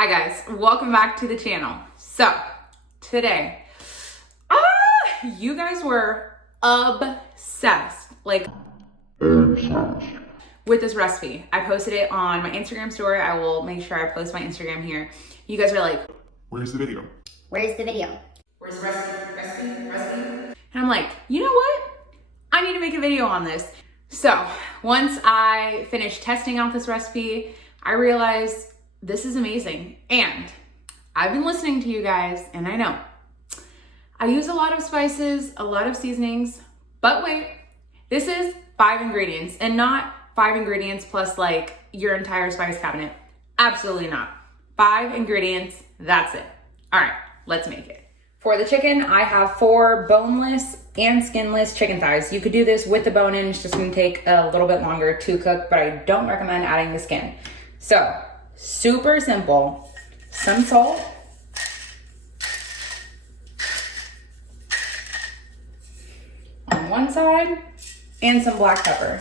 Hi guys, welcome back to the channel. So today, you guys were obsessed, with this recipe. I posted it on my Instagram story. I will make sure I post my Instagram here. You guys are like, where's the video? Where's the video? Where's the recipe? And I'm like, you know what? I need to make a video on this. So once I finished testing out this recipe, I realized this is amazing. And I've been listening to you guys, and I know I use a lot of spices, a lot of seasonings, but wait, this is 5 ingredients and not 5 ingredients plus like your entire spice cabinet. Absolutely not. 5 ingredients, that's it. All right, let's make it. For the chicken, I have 4 boneless and skinless chicken thighs. You could do this with the bone in. It's just gonna take a little bit longer to cook, but I don't recommend adding the skin. So, super simple. Some salt. On one side, and some black pepper.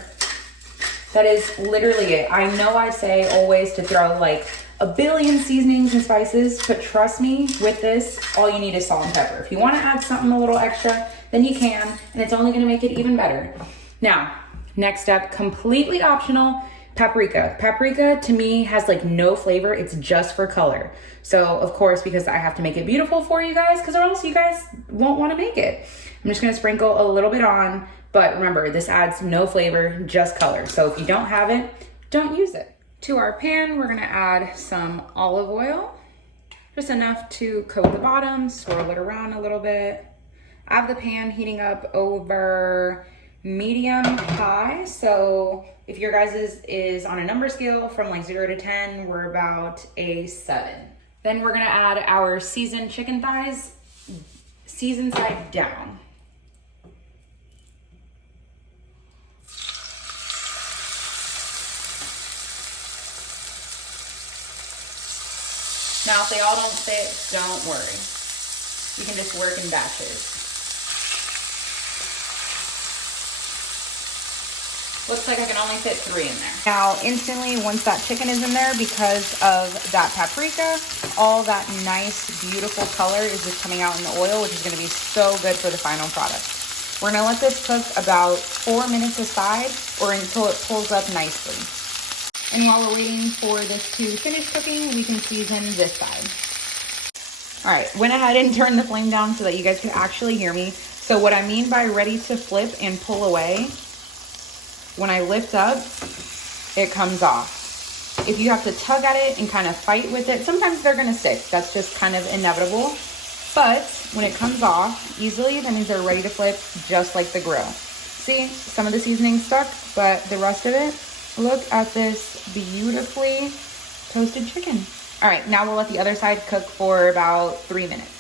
That is literally it. I know I say always to throw like a billion seasonings and spices, but trust me, with this, all you need is salt and pepper. If you want to add something a little extra, then you can, and it's only going to make it even better. Now, next up, completely optional, paprika. Paprika to me has like no flavor. It's just for color. So of course, because I have to make it beautiful for you guys, because or else you guys won't want to make it. I'm just going to sprinkle a little bit on, but remember, this adds no flavor, just color. So if you don't have it, don't use it. To our pan, we're going to add some olive oil, just enough to coat the bottom, swirl it around a little bit. I have the pan heating up over medium high. So if your guys' is on a number scale from like 0 to 10, we're about a 7. Then we're gonna add our seasoned chicken thighs, seasoned side down. Now, if they all don't fit, don't worry. You can just work in batches. Looks like I can only fit 3 in there. Now, instantly, once that chicken is in there, because of that paprika, all that nice, beautiful color is just coming out in the oil, which is gonna be so good for the final product. We're gonna let this cook about 4 minutes aside, or until it pulls up nicely. And while we're waiting for this to finish cooking, we can season this side. All right, went ahead and turned the flame down so that you guys can actually hear me. So what I mean by ready to flip and pull away, when I lift up, it comes off. If you have to tug at it and kind of fight with it, sometimes they're gonna stick. That's just kind of inevitable. But when it comes off easily, that means they're ready to flip just like the grill. See, some of the seasoning stuck, but the rest of it, look at this beautifully toasted chicken. All right, now we'll let the other side cook for about 3 minutes.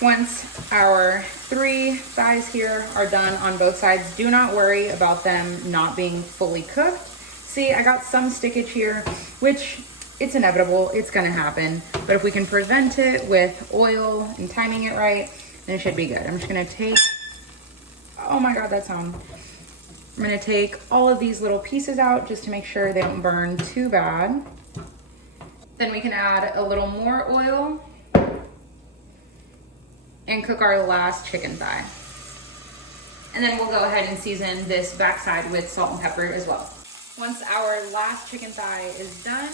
Once our 3 thighs here are done on both sides, do not worry about them not being fully cooked. See, I got some stickage here, which it's inevitable, it's gonna happen. But if we can prevent it with oil and timing it right, then it should be good. I'm just gonna take, oh my God, that sound. I'm gonna take all of these little pieces out just to make sure they don't burn too bad. Then we can add a little more oil and cook our last chicken thigh. And then we'll go ahead and season this backside with salt and pepper as well. Once our last chicken thigh is done,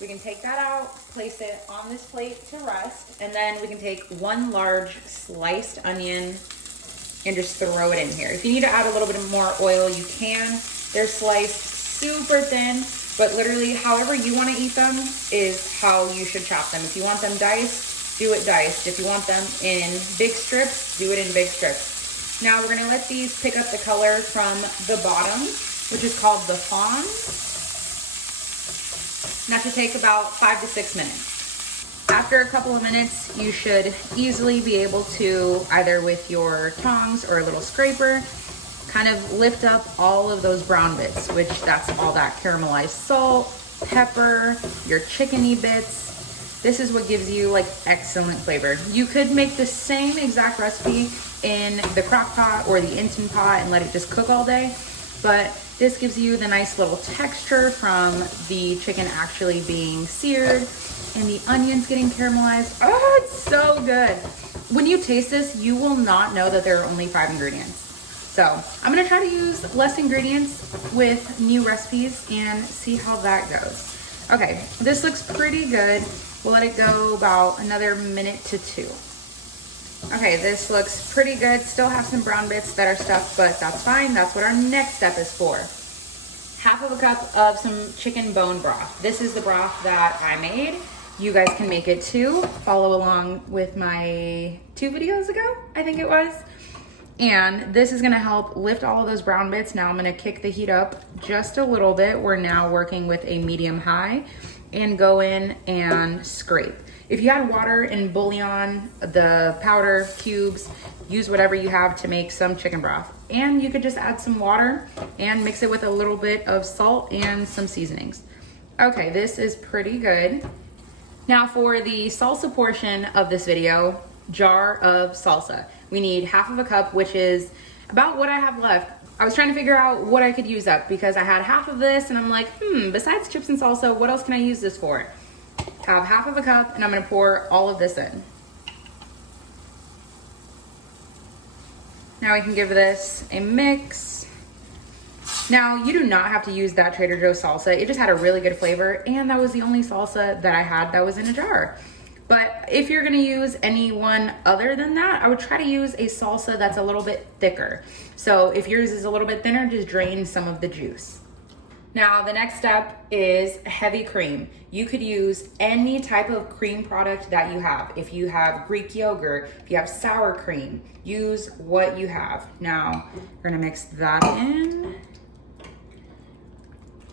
we can take that out, place it on this plate to rest, and then we can take 1 large sliced onion and just throw it in here. If you need to add a little bit more oil, you can. They're sliced super thin, but literally however you want to eat them is how you should chop them. If you want them diced, do it diced. If you want them in big strips, do it in big strips. Now we're gonna let these pick up the color from the bottom, which is called the fawn. And that should take about 5 to 6 minutes. After a couple of minutes, you should easily be able to, either with your tongs or a little scraper, kind of lift up all of those brown bits, which that's all that caramelized salt, pepper, your chickeny bits. This is what gives you like excellent flavor. You could make the same exact recipe in the crock pot or the Instant Pot and let it just cook all day, but This gives you the nice little texture from the chicken actually being seared. And the onion's getting caramelized. Oh, it's so good. When you taste this, you will not know that there are only 5 ingredients. So I'm gonna try to use less ingredients with new recipes and see how that goes. Okay, this looks pretty good. We'll let it go about another minute to 2. Okay, this looks pretty good. Still have some brown bits that are stuck, but that's fine. That's what our next step is for. Half of a cup of some chicken bone broth. This is the broth that I made. You guys can make it too. Follow along with my 2 videos ago, I think it was. And this is gonna help lift all of those brown bits. Now I'm gonna kick the heat up just a little bit. We're now working with a medium high and go in and scrape. If you had water and bouillon, the powder cubes, use whatever you have to make some chicken broth. And you could just add some water and mix it with a little bit of salt and some seasonings. Okay, this is pretty good. Now for the salsa portion of this video, jar of salsa. We need half of a cup, which is about what I have left. I was trying to figure out what I could use up because I had half of this and I'm like, besides chips and salsa, what else can I use this for? Have half of a cup and I'm gonna pour all of this in. Now we can give this a mix. Now you do not have to use that Trader Joe's salsa. It just had a really good flavor and that was the only salsa that I had that was in a jar. But if you're gonna use any one other than that, I would try to use a salsa that's a little bit thicker. So if yours is a little bit thinner, just drain some of the juice. Now the next step is heavy cream. You could use any type of cream product that you have. If you have Greek yogurt, if you have sour cream, use what you have. Now we're gonna mix that in.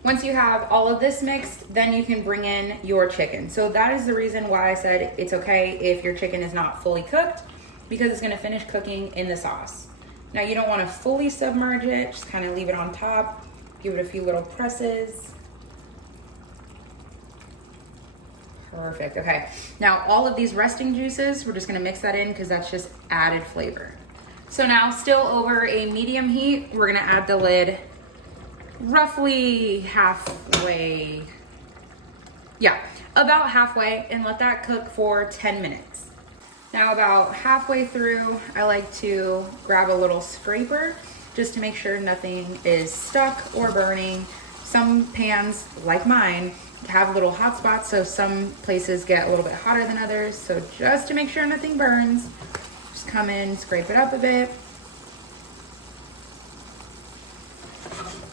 Once you have all of this mixed, then you can bring in your chicken. So that is the reason why I said it's okay if your chicken is not fully cooked, because it's gonna finish cooking in the sauce. Now you don't wanna fully submerge it, just kind of leave it on top, give it a few little presses. Perfect, okay. Now all of these resting juices, we're just gonna mix that in because that's just added flavor. So now still over a medium heat, we're gonna add the lid roughly halfway, yeah, about halfway, and let that cook for 10 minutes. Now about halfway through, I like to grab a little scraper just to make sure nothing is stuck or burning. Some pans, like mine, have little hot spots, so some places get a little bit hotter than others. So just to make sure nothing burns, just come in, scrape it up a bit.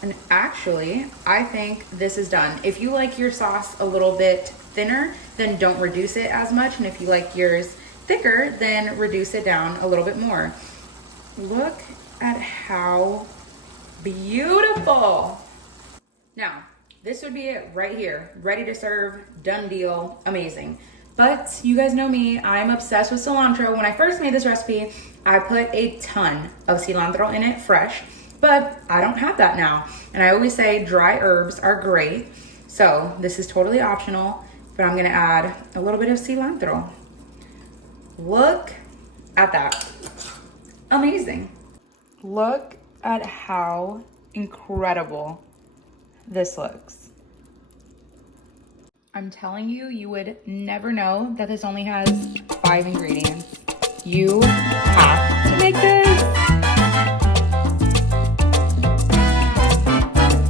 And actually, I think this is done. If you like your sauce a little bit thinner, then don't reduce it as much. And if you like yours thicker, then reduce it down a little bit more. Look at how beautiful. Now, this would be it right here. Ready to serve, done deal, amazing. But you guys know me, I'm obsessed with cilantro. When I first made this recipe, I put a ton of cilantro in it, fresh. But I don't have that now. And I always say dry herbs are great. So this is totally optional, but I'm gonna add a little bit of cilantro. Look at that. Amazing. Look at how incredible this looks. I'm telling you, you would never know that this only has 5 ingredients. You have to make this.